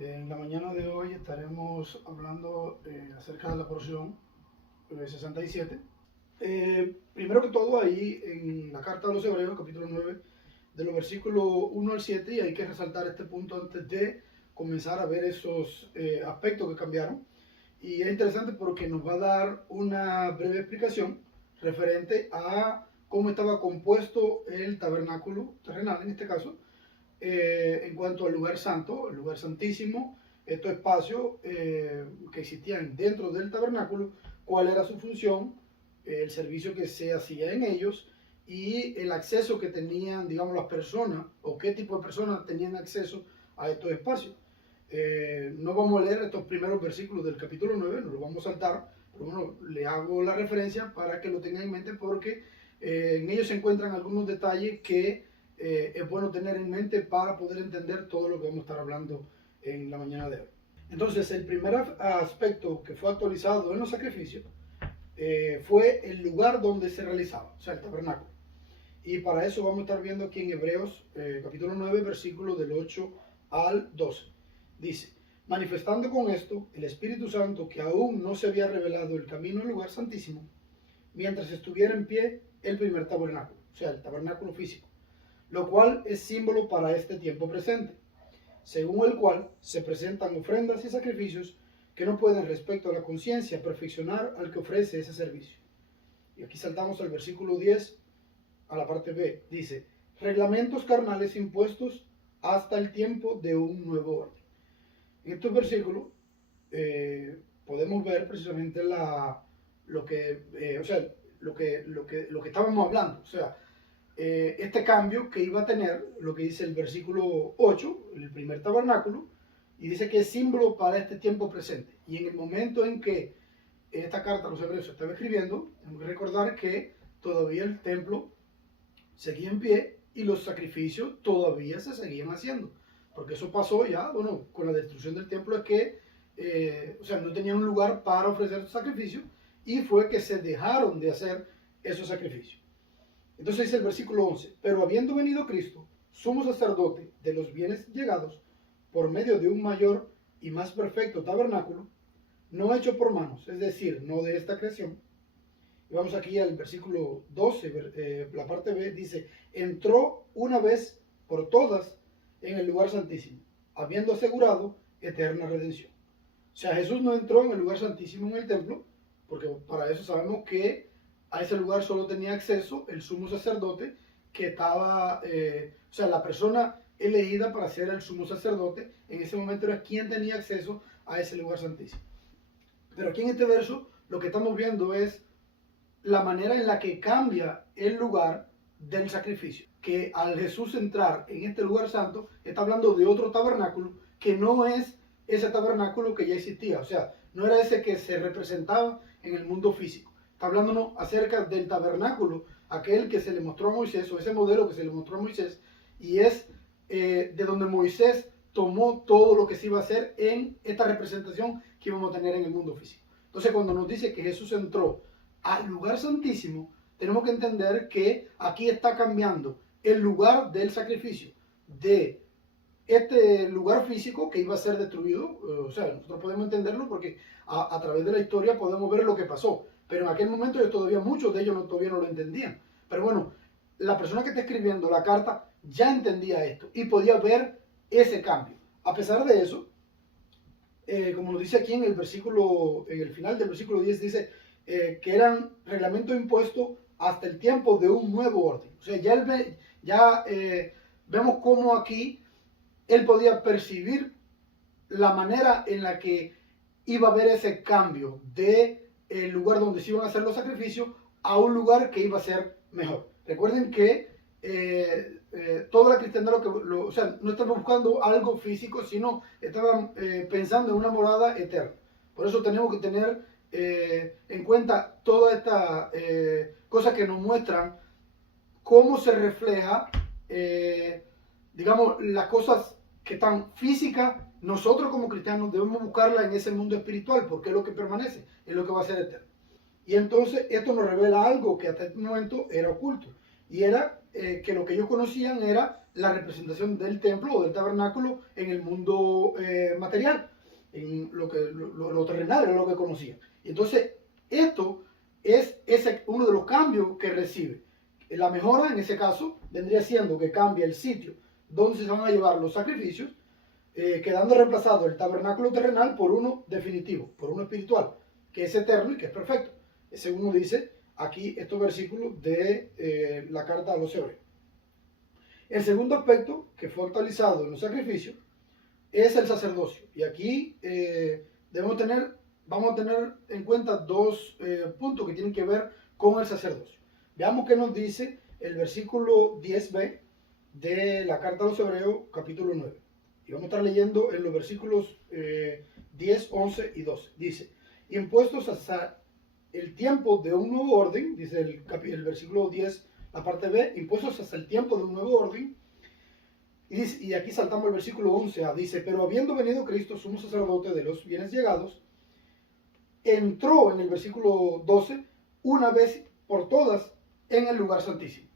En la mañana de hoy estaremos hablando acerca de la porción 67. Primero que todo, ahí en la carta de los Hebreos, capítulo 9, de los versículos 1 al 7, y hay que resaltar este punto antes de comenzar a ver esos aspectos que cambiaron. Y es interesante porque nos va a dar una breve explicación referente a cómo estaba compuesto el tabernáculo terrenal, en este caso, en cuanto al lugar santo, el lugar santísimo, estos espacios que existían dentro del tabernáculo, cuál era su función, el servicio que se hacía en ellos y el acceso que tenían, digamos, las personas o qué tipo de personas tenían acceso a estos espacios. No vamos a leer estos primeros versículos del capítulo 9, nos lo vamos a saltar, pero bueno, le hago la referencia para que lo tengan en mente porque en ellos se encuentran algunos detalles que es bueno tener en mente para poder entender todo lo que vamos a estar hablando en la mañana de hoy. Entonces, el primer aspecto que fue actualizado en los sacrificios fue el lugar donde se realizaba, o sea, el tabernáculo. Y para eso vamos a estar viendo aquí en Hebreos capítulo 9, versículos del 8 al 12. Dice, manifestando con esto el Espíritu Santo que aún no se había revelado el camino al lugar santísimo, mientras estuviera en pie el primer tabernáculo, o sea, el tabernáculo físico, lo cual es símbolo para este tiempo presente, según el cual se presentan ofrendas y sacrificios que no pueden respecto a la conciencia perfeccionar al que ofrece ese servicio. Y aquí saltamos al versículo 10, a la parte B, dice, reglamentos carnales impuestos hasta el tiempo de un nuevo orden. En estos versículos podemos ver precisamente lo que estábamos hablando, o sea, este cambio que iba a tener, lo que dice el versículo 8, el primer tabernáculo, y dice que es símbolo para este tiempo presente. Y en el momento en que esta carta a los hebreos se estaba escribiendo, tenemos que recordar que todavía el templo seguía en pie y los sacrificios todavía se seguían haciendo. Porque eso pasó ya, bueno, con la destrucción del templo es que, no tenían un lugar para ofrecer sus sacrificios y fue que se dejaron de hacer esos sacrificios. Entonces dice el versículo 11, pero habiendo venido Cristo, sumo sacerdote de los bienes llegados, por medio de un mayor y más perfecto tabernáculo, no hecho por manos, es decir, no de esta creación. Y vamos aquí al versículo 12, la parte B, dice, entró una vez por todas en el lugar santísimo, habiendo asegurado eterna redención. O sea, Jesús no entró en el lugar santísimo en el templo, porque para eso sabemos que a ese lugar solo tenía acceso el sumo sacerdote que estaba, la persona elegida para ser el sumo sacerdote, en ese momento era quien tenía acceso a ese lugar santísimo. Pero aquí en este verso lo que estamos viendo es la manera en la que cambia el lugar del sacrificio. Que al Jesús entrar en este lugar santo, está hablando de otro tabernáculo que no es ese tabernáculo que ya existía. O sea, no era ese que se representaba en el mundo físico. Está hablándonos acerca del tabernáculo, aquel que se le mostró a Moisés, o ese modelo que se le mostró a Moisés, y es de donde Moisés tomó todo lo que se iba a hacer en esta representación que íbamos a tener en el mundo físico. Entonces, cuando nos dice que Jesús entró al lugar santísimo, tenemos que entender que aquí está cambiando el lugar del sacrificio de este lugar físico que iba a ser destruido. O sea, nosotros podemos entenderlo porque a través de la historia podemos ver lo que pasó, pero en aquel momento muchos de ellos todavía no lo entendían. Pero bueno, la persona que está escribiendo la carta ya entendía esto y podía ver ese cambio. A pesar de eso, como nos dice aquí en el versículo, en el final del versículo 10, dice que eran reglamentos impuestos hasta el tiempo de un nuevo orden. O sea, vemos cómo aquí él podía percibir la manera en la que iba a haber ese cambio de el lugar donde se iban a hacer los sacrificios a un lugar que iba a ser mejor. Recuerden que toda la cristiandad no estaban buscando algo físico, sino estaban pensando en una morada eterna. Por eso tenemos que tener en cuenta todas estas cosas que nos muestran cómo se refleja, las cosas que están físicas. Nosotros como cristianos debemos buscarla en ese mundo espiritual, porque es lo que permanece, es lo que va a ser eterno. Y entonces esto nos revela algo que hasta este momento era oculto, y era que lo que ellos conocían era la representación del templo o del tabernáculo en el mundo material, en lo terrenal, era lo que conocían. Entonces, esto es uno de los cambios que recibe. La mejora, en ese caso, vendría siendo que cambia el sitio donde se van a llevar los sacrificios, quedando reemplazado el tabernáculo terrenal por uno definitivo, por uno espiritual, que es eterno y que es perfecto. Según nos dice aquí estos versículos de la carta a los Hebreos. El segundo aspecto que fue actualizado en los sacrificios es el sacerdocio. Y aquí vamos a tener en cuenta dos puntos que tienen que ver con el sacerdocio. Veamos qué nos dice el versículo 10b de la carta a los Hebreos, capítulo 9. Y vamos a estar leyendo en los versículos 10, 11 y 12. Dice, impuestos hasta el tiempo de un nuevo orden, dice el versículo 10, la parte B, impuestos hasta el tiempo de un nuevo orden. Y aquí saltamos el versículo 11a, dice, pero habiendo venido Cristo, sumo sacerdote de los bienes llegados, entró en el versículo 12, una vez por todas, en el lugar santísimo.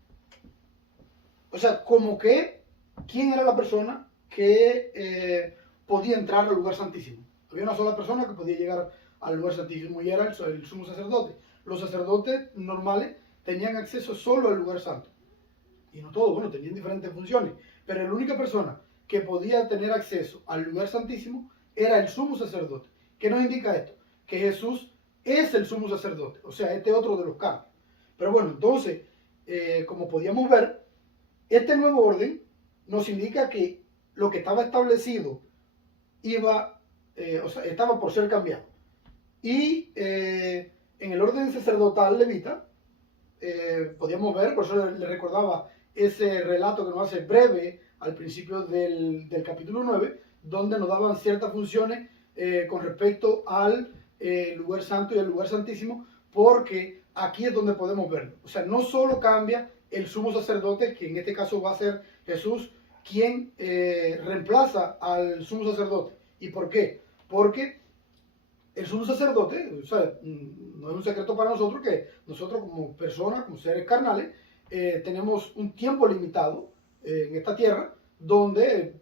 O sea, como que, ¿quién era la persona que podía entrar al lugar santísimo? Había una sola persona que podía llegar al lugar santísimo y era el sumo sacerdote. Los sacerdotes normales tenían acceso solo al lugar santo. Y no todos, bueno, tenían diferentes funciones. Pero la única persona que podía tener acceso al lugar santísimo era el sumo sacerdote. ¿Qué nos indica esto? Que Jesús es el sumo sacerdote. O sea, este otro de los cambios. Pero bueno, entonces, como podíamos ver, este nuevo orden nos indica que lo que estaba establecido estaba por ser cambiado. Y en el orden sacerdotal levita, podíamos ver, por eso le recordaba ese relato que nos hace breve al principio del capítulo 9, donde nos daban ciertas funciones con respecto al lugar santo y al lugar santísimo, porque aquí es donde podemos verlo. O sea, no solo cambia el sumo sacerdote, que en este caso va a ser Jesús, quien reemplaza al sumo sacerdote. ¿Y por qué? Porque el sumo sacerdote, o sea, no es un secreto para nosotros que nosotros como personas, como seres carnales, tenemos un tiempo limitado en esta tierra donde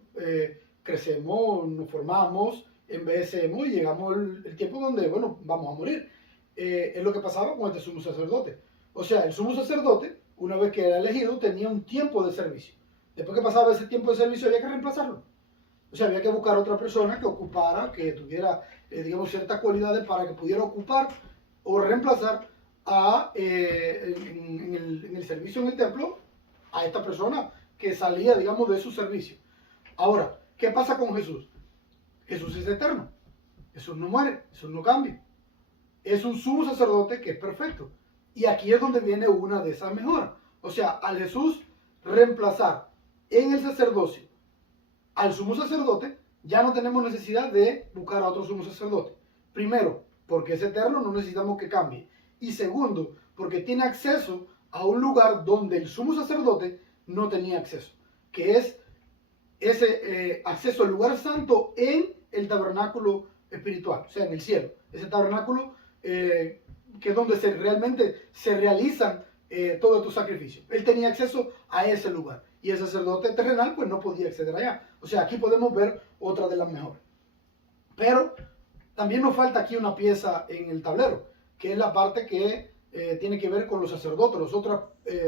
crecemos, nos formamos, envejecemos y llegamos el tiempo donde, bueno, vamos a morir. Es lo que pasaba con este sumo sacerdote. O sea, el sumo sacerdote, una vez que era elegido, tenía un tiempo de servicio. Después que pasaba ese tiempo de servicio había que reemplazarlo. O sea, había que buscar otra persona que ocupara, que tuviera, digamos, ciertas cualidades para que pudiera ocupar o reemplazar en el servicio en el templo a esta persona que salía, digamos, de su servicio. Ahora, ¿qué pasa con Jesús? Jesús es eterno. Jesús no muere, Jesús no cambia. Es un sumo sacerdote que es perfecto. Y aquí es donde viene una de esas mejoras. O sea, al Jesús reemplazar en el sacerdocio al sumo sacerdote, ya no tenemos necesidad de buscar a otro sumo sacerdote. Primero, porque es eterno, no necesitamos que cambie. Y segundo, porque tiene acceso a un lugar donde el sumo sacerdote no tenía acceso, que es ese acceso al lugar santo en el tabernáculo espiritual, o sea, en el cielo. Ese tabernáculo que es donde realmente se realizan todos estos sacrificios. Él tenía acceso a ese lugar y el sacerdote terrenal pues no podía acceder allá. O sea, aquí podemos ver otra de las mejores. Pero también nos falta aquí una pieza en el tablero, que es la parte que tiene que ver con los sacerdotes, los otros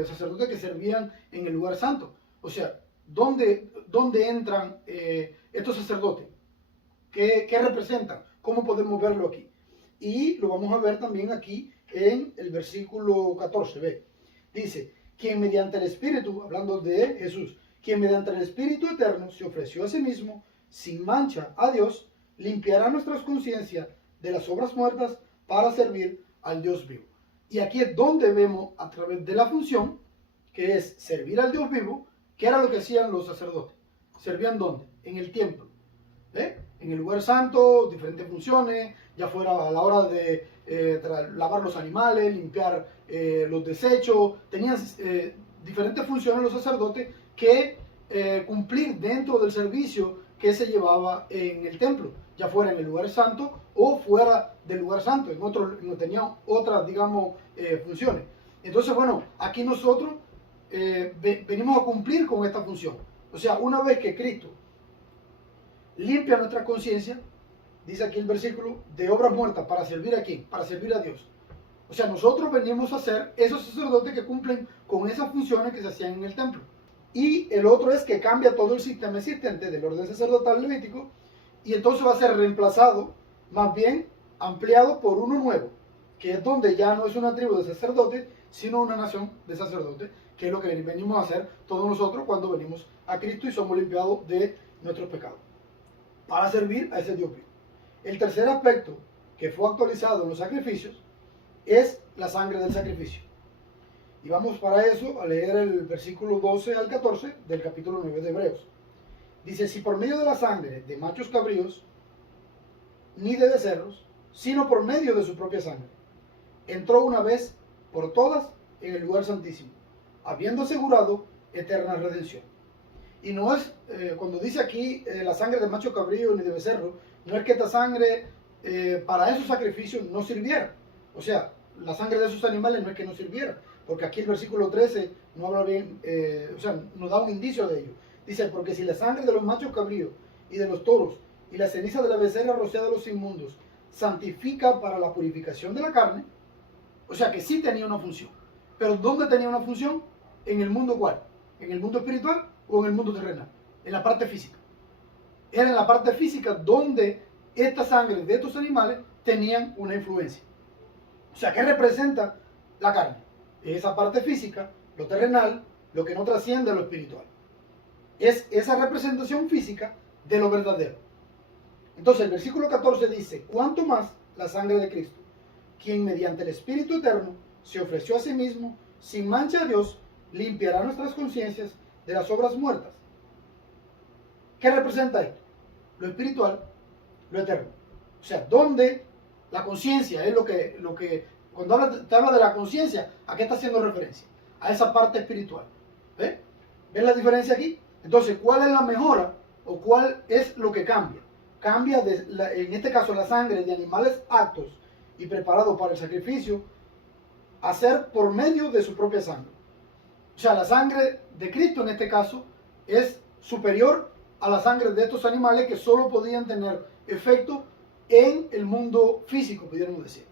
sacerdotes que servían en el lugar santo. O sea, ¿dónde entran estos sacerdotes? ¿Qué representan? ¿Cómo podemos verlo aquí? Y lo vamos a ver también aquí en el versículo 14, ve. Dice, quien mediante el Espíritu, hablando de Jesús, quien mediante el Espíritu eterno se ofreció a sí mismo, sin mancha, a Dios, limpiará nuestras conciencias de las obras muertas para servir al Dios vivo. Y aquí es donde vemos a través de la función, que es servir al Dios vivo, que era lo que hacían los sacerdotes. ¿Servían dónde? En el templo. ¿Ve? En el lugar santo, diferentes funciones, ya fuera a la hora de lavar los animales, limpiar los desechos, tenían diferentes funciones los sacerdotes que cumplir dentro del servicio que se llevaba en el templo, ya fuera en el lugar santo o fuera del lugar santo, tenían otras, digamos, funciones. Entonces, bueno, aquí nosotros venimos a cumplir con esta función. O sea, una vez que Cristo limpia nuestra conciencia, dice aquí el versículo, de obras muertas, ¿para servir a quién? Para servir a Dios. O sea, nosotros venimos a ser esos sacerdotes que cumplen con esas funciones que se hacían en el templo. Y el otro es que cambia todo el sistema existente del orden sacerdotal levítico, y entonces va a ser reemplazado, más bien ampliado por uno nuevo, que es donde ya no es una tribu de sacerdotes, sino una nación de sacerdotes, que es lo que venimos a hacer todos nosotros cuando venimos a Cristo y somos limpiados de nuestros pecados, para servir a ese Dios vivo. El tercer aspecto que fue actualizado en los sacrificios es la sangre del sacrificio. Y vamos para eso a leer el versículo 12 al 14 del capítulo 9 de Hebreos. Dice, si por medio de la sangre de machos cabríos, ni de becerros, sino por medio de su propia sangre, entró una vez por todas en el lugar santísimo, habiendo asegurado eterna redención. Y no es, cuando dice aquí la sangre de macho cabrío ni de becerro, no es que esta sangre para esos sacrificios no sirviera. O sea, la sangre de esos animales no es que no sirviera, porque aquí el versículo 13 no habla bien, o sea, nos da un indicio de ello. Dice, porque si la sangre de los machos cabríos y de los toros y la ceniza de la becerra rociada de los inmundos santifica para la purificación de la carne, o sea que sí tenía una función. Pero ¿dónde tenía una función? ¿En el mundo cuál? ¿En el mundo espiritual o en el mundo terrenal? En la parte física. Era en la parte física donde esta sangre de estos animales tenían una influencia. O sea, ¿qué representa la carne? Esa parte física, lo terrenal, lo que no trasciende a lo espiritual. Es esa representación física de lo verdadero. Entonces el versículo 14 dice, ¿cuánto más la sangre de Cristo, quien mediante el Espíritu Eterno se ofreció a sí mismo, sin mancha a Dios, limpiará nuestras conciencias de las obras muertas? ¿Qué representa esto? Lo espiritual, lo eterno. O sea, donde la conciencia es lo que cuando te habla de la conciencia, ¿a qué está haciendo referencia? A esa parte espiritual. ¿Ven? ¿Ven la diferencia aquí? Entonces, ¿cuál es la mejora o cuál es lo que cambia? Cambia, en este caso, la sangre de animales aptos y preparados para el sacrificio a ser por medio de su propia sangre. O sea, la sangre de Cristo en este caso es superior a la sangre de estos animales que solo podían tener efecto en el mundo físico, pudiéramos decir.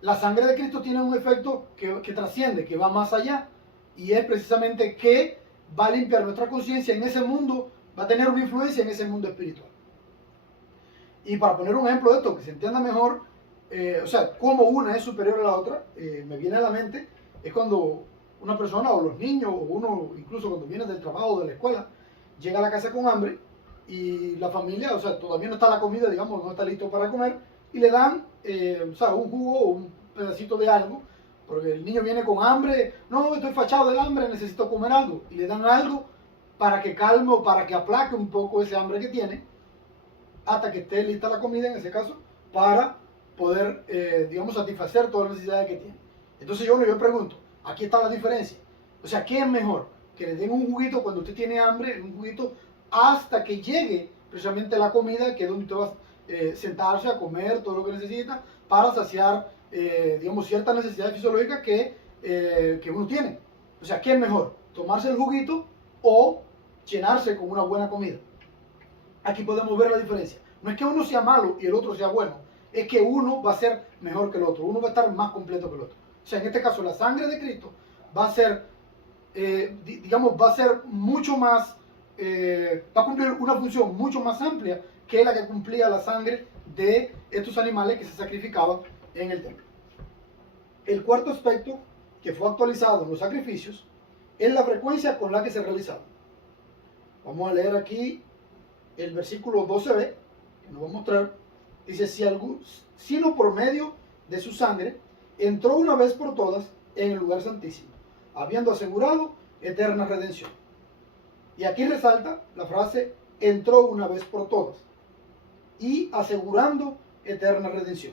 La sangre de Cristo tiene un efecto que trasciende, que va más allá, y es precisamente que va a limpiar nuestra conciencia en ese mundo, va a tener una influencia en ese mundo espiritual. Y para poner un ejemplo de esto, que se entienda mejor, o sea, cómo una es superior a la otra, me viene a la mente, es cuando una persona o los niños, o uno incluso cuando viene del trabajo o de la escuela, llega a la casa con hambre y la familia, o sea, todavía no está la comida, digamos, no está listo para comer, y le dan, o sea, un jugo o un pedacito de algo, porque el niño viene con hambre, no, estoy fachado del hambre, necesito comer algo, y le dan algo para que calme o para que aplaque un poco ese hambre que tiene, hasta que esté lista la comida, en ese caso, para poder, digamos, satisfacer todas las necesidades que tiene. Entonces yo pregunto, aquí está la diferencia. O sea, ¿qué es mejor? Que le den un juguito cuando usted tiene hambre, un juguito, hasta que llegue precisamente la comida, que es donde usted va a sentarse a comer todo lo que necesita para saciar, digamos, ciertas necesidades fisiológicas que uno tiene. O sea, ¿qué es mejor? ¿Tomarse el juguito o llenarse con una buena comida? Aquí podemos ver la diferencia. No es que uno sea malo y el otro sea bueno, es que uno va a ser mejor que el otro, uno va a estar más completo que el otro. O sea, en este caso, la sangre de Cristo va a ser, digamos, va a ser mucho más, va a cumplir una función mucho más amplia que la que cumplía la sangre de estos animales que se sacrificaban en el templo. El cuarto aspecto que fue actualizado en los sacrificios es la frecuencia con la que se realizaban. Vamos a leer aquí el versículo 12b, que nos va a mostrar. Dice, sino por medio de su sangre, entró una vez por todas en el lugar santísimo, habiendo asegurado eterna redención. Y aquí resalta la frase, entró una vez por todas, y asegurando eterna redención.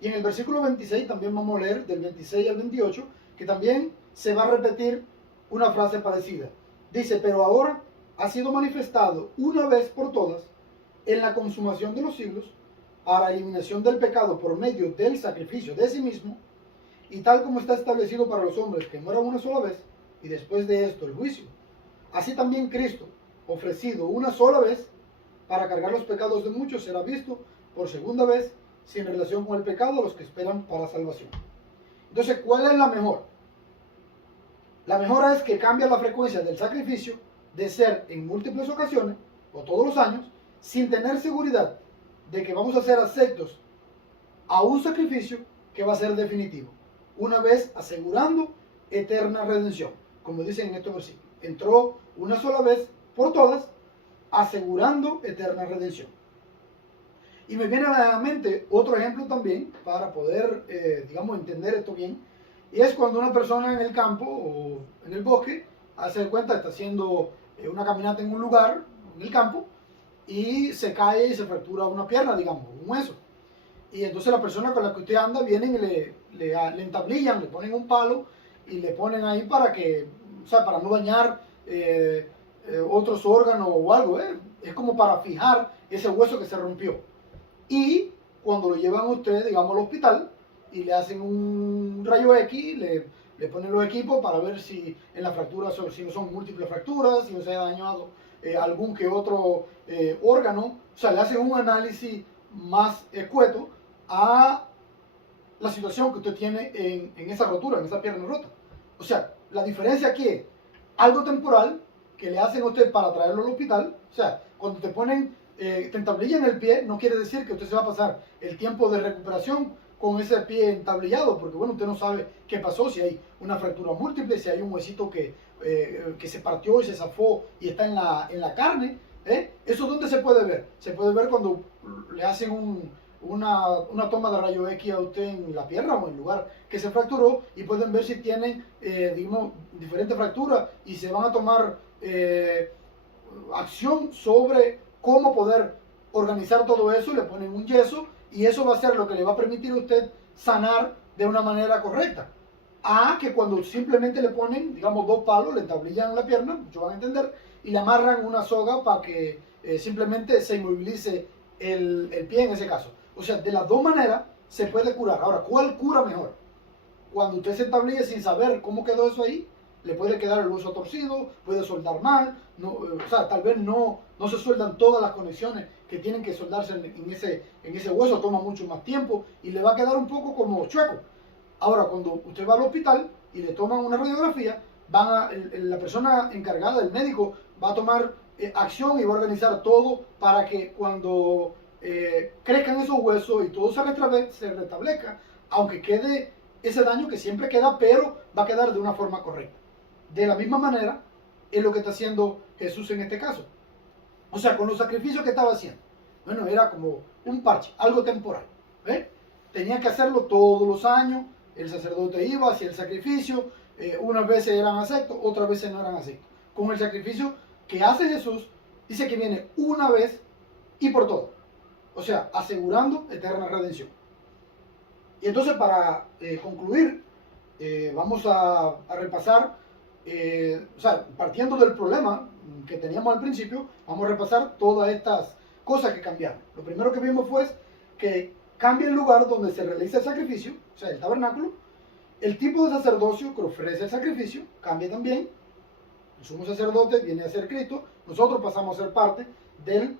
Y en el versículo 26 también vamos a leer, del 26 al 28, que también se va a repetir una frase parecida. Dice, pero ahora ha sido manifestado una vez por todas, en la consumación de los siglos, para eliminación del pecado por medio del sacrificio de sí mismo, y tal como está establecido para los hombres que mueran una sola vez, y después de esto el juicio. Así también Cristo, ofrecido una sola vez para cargar los pecados de muchos, será visto por segunda vez sin relación con el pecado de los que esperan para salvación. Entonces, ¿cuál es la mejor? La mejor es que cambia la frecuencia del sacrificio de ser en múltiples ocasiones o todos los años, sin tener seguridad de que vamos a ser aceptos a un sacrificio que va a ser definitivo, una vez asegurando eterna redención, como dicen en estos versículos. Entró una sola vez por todas, asegurando eterna redención. Y me viene a la mente otro ejemplo también para poder, digamos, entender esto bien. Y es cuando una persona en el campo o en el bosque, hace de cuenta, está haciendo una caminata en un lugar, en el campo, y se cae y se fractura una pierna, digamos, un hueso. Y entonces la persona con la que usted anda vienen y le entablillan, le ponen un palo y le ponen ahí para que, o sea, para no dañar otros órganos o algo. Es como para fijar ese hueso que se rompió. Y cuando lo llevan a usted, digamos, al hospital y le hacen un rayo X, le ponen los equipos para ver si en la fractura, si no son múltiples fracturas, si no se ha dañado algún que otro órgano. O sea, le hacen un análisis más escueto a la situación que usted tiene en esa rotura, en esa pierna rota. O sea, la diferencia aquí es algo temporal que le hacen a usted para traerlo al hospital. O sea, cuando te ponen te entablillan el pie, no quiere decir que usted se va a pasar el tiempo de recuperación con ese pie entablillado, porque bueno, usted no sabe qué pasó, si hay una fractura múltiple, si hay un huesito que se partió y se zafó y está en la carne. ¿Eso dónde se puede ver? Se puede ver cuando le hacen una toma de rayo X a usted en la pierna o en el lugar que se fracturó y pueden ver si tienen, digamos, diferentes fracturas y se van a tomar acción sobre cómo poder organizar todo eso, le ponen un yeso y eso va a ser lo que le va a permitir a usted sanar de una manera correcta. A que cuando simplemente le ponen, digamos, dos palos, le entablillan la pierna, muchos van a entender, y le amarran una soga para que simplemente se inmovilice el pie en ese caso. O sea, de las dos maneras se puede curar. Ahora, ¿cuál cura mejor? Cuando usted se entablille sin saber cómo quedó eso ahí, le puede quedar el hueso torcido, puede soldar mal, no, o sea, tal vez no se sueldan todas las conexiones que tienen que soldarse en ese hueso, toma mucho más tiempo y le va a quedar un poco como chueco. Ahora, cuando usted va al hospital y le toman una radiografía, la persona encargada, el médico, va a tomar acción y va a organizar todo para que cuando crezcan esos huesos y todo se restablezca, aunque quede ese daño que siempre queda, pero va a quedar de una forma correcta. De la misma manera es lo que está haciendo Jesús en este caso. O sea, con los sacrificios que estaba haciendo, bueno, era como un parche, algo temporal. Tenía que hacerlo todos los años, el sacerdote iba, hacía el sacrificio, unas veces eran aceptos, otras veces no eran aceptos. Con el sacrificio que hace Jesús, dice que viene una vez y por todo. O sea, asegurando eterna redención. Y entonces para concluir, vamos a repasar, o sea, partiendo del problema que teníamos al principio, vamos a repasar todas estas cosas que cambiaron. Lo primero que vimos fue que cambia el lugar donde se realiza el sacrificio, o sea, el tabernáculo. El tipo de sacerdocio que ofrece el sacrificio cambia también. El sumo sacerdote viene a ser Cristo, nosotros pasamos a ser parte de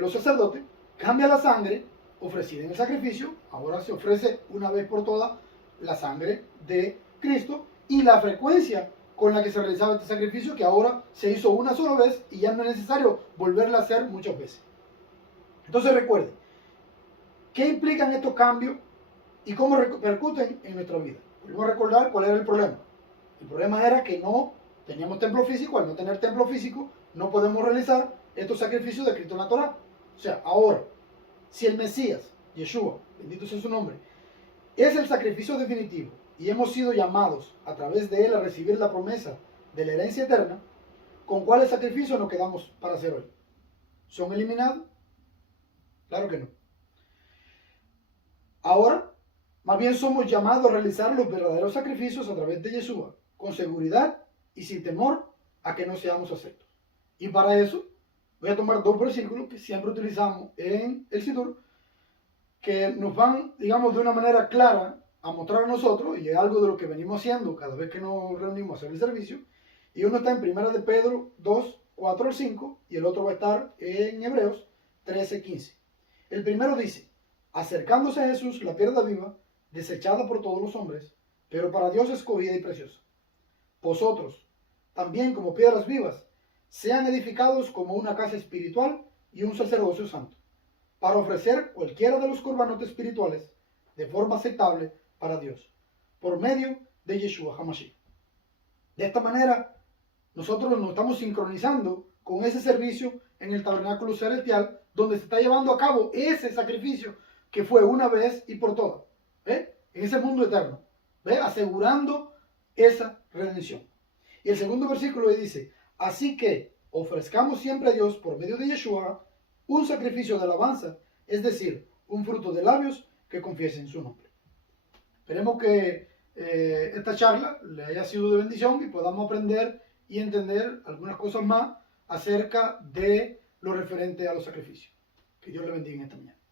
los sacerdotes. Cambia la sangre ofrecida en el sacrificio, ahora se ofrece una vez por todas la sangre de Cristo y la frecuencia con la que se realizaba este sacrificio, que ahora se hizo una sola vez y ya no es necesario volverla a hacer muchas veces. Entonces recuerden, ¿qué implican estos cambios y cómo repercuten en nuestra vida? Volvemos a recordar cuál era el problema. El problema era que no teníamos templo físico, al no tener templo físico no podemos realizar estos sacrificios descritos en la Torá. O sea, ahora, si el Mesías, Yeshua, bendito sea su nombre, es el sacrificio definitivo y hemos sido llamados a través de él a recibir la promesa de la herencia eterna, ¿con cuáles sacrificios nos quedamos para hacer hoy? ¿Son eliminados? Claro que no. Ahora, más bien somos llamados a realizar los verdaderos sacrificios a través de Yeshua, con seguridad y sin temor a que no seamos aceptos. Y para eso voy a tomar dos versículos que siempre utilizamos en el Sidur, que nos van, digamos, de una manera clara a mostrar a nosotros, y es algo de lo que venimos haciendo cada vez que nos reunimos a hacer el servicio, Y uno está en Primera de Pedro 2, 4 al 5, y el otro va a estar en Hebreos 13, 15. El primero dice, acercándose a Jesús la piedra viva, desechada por todos los hombres, pero para Dios escogida y preciosa. Vosotros, también como piedras vivas, sean edificados como una casa espiritual y un sacerdocio santo, para ofrecer cualquiera de los corbanotes espirituales de forma aceptable para Dios, por medio de Yeshua HaMashiach. De esta manera, nosotros nos estamos sincronizando con ese servicio en el tabernáculo celestial, donde se está llevando a cabo ese sacrificio que fue una vez y por todas, ¿ve? En ese mundo eterno, ¿ve? Asegurando esa redención. Y el segundo versículo dice, así que ofrezcamos siempre a Dios por medio de Yeshua un sacrificio de alabanza, es decir, un fruto de labios que confiesen su nombre. Esperemos que esta charla le haya sido de bendición y podamos aprender y entender algunas cosas más acerca de lo referente a los sacrificios. Que Dios le bendiga en esta mañana.